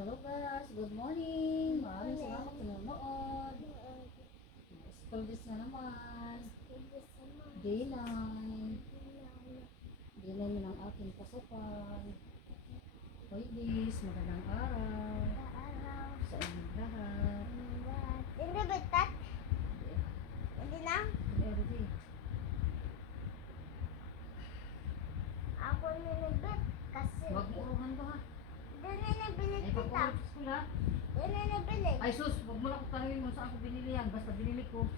Hello guys, good morning. Maraming salamat sa nanonood. School days na naman. Day 9. Day 9 ng ating pasukan. Hoy guys, magandang araw sa inyong lahat. Hindi bitat? Hindi na? Everyday. Ako ninibit kasi Huwag mo uruhan ko ha. hindi ninibilit Ay, kita. pag-uwi sa school ha. Hindi ninibilit. Ay sus, huwag mo lang tanongin mo saan ako binili yan. Basta binili ko.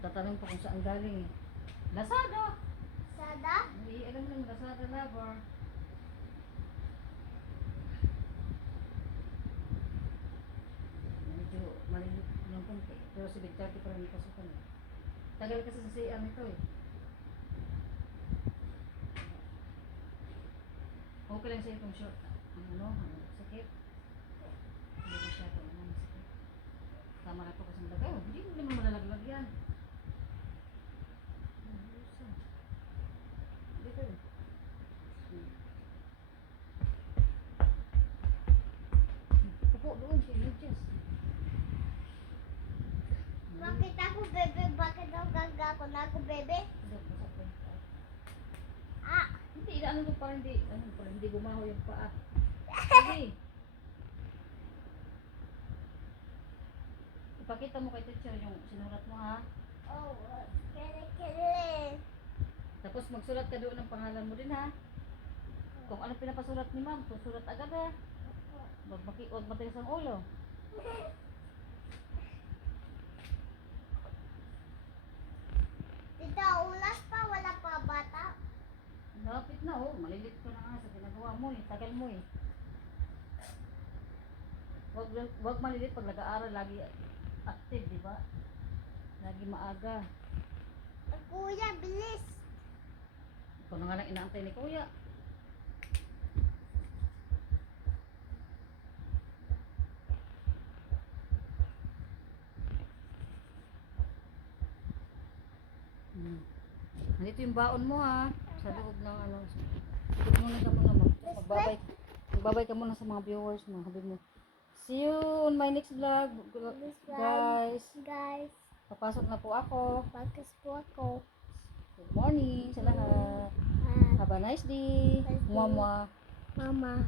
Tatanong pa kung saan galing eh. Lazada! Sada? Hindi, alam lang, Lazada lover. Medyo malilit yung konti. Pero si Big 30 pa rin yung pasukan eh. Tagal kasi sa CR nito eh. Okay lang sa'yo itong short. Ang sakit. Hindi ko siya ito sakit. Tama na ito kasi malagay. Hindi mo naman malalaglag yan. Dito eh. Upo doon si Lucius. Bakit ako bebe? Bakit ako gaga ako na ako bebe? Ah! Hindi, hindi gumaho yung paa. Hindi. Ipakita mo kay teacher yung sinulat mo ha. Oh, kere. Tapos magsulat ka doon ng pangalan mo din ha. Kung ano pinapasulat ni ma'am, susulat agad ha. Huwag matigas ang ulo. Tita, ulas pa, wala pa bata. Lapit na oh, malilit ka na nga sa ginagawa mo eh, tagal mo eh. Wag malilit pag nag-aaral, lagi active, di ba? Lagi maaga. Kuya, bilis. Ikaw na nga lang inaantay ni kuya. Nandito yung baon mo ha. Sa loob ng ano. Ikot muna ka muna magbabay ka muna sa mga viewers mo. Sabi mo, see you on my next vlog. Guys, papasok na po ako. Bakas po ako. Good morning sa lahat. Have a nice day. Nice day. Mama. Mama.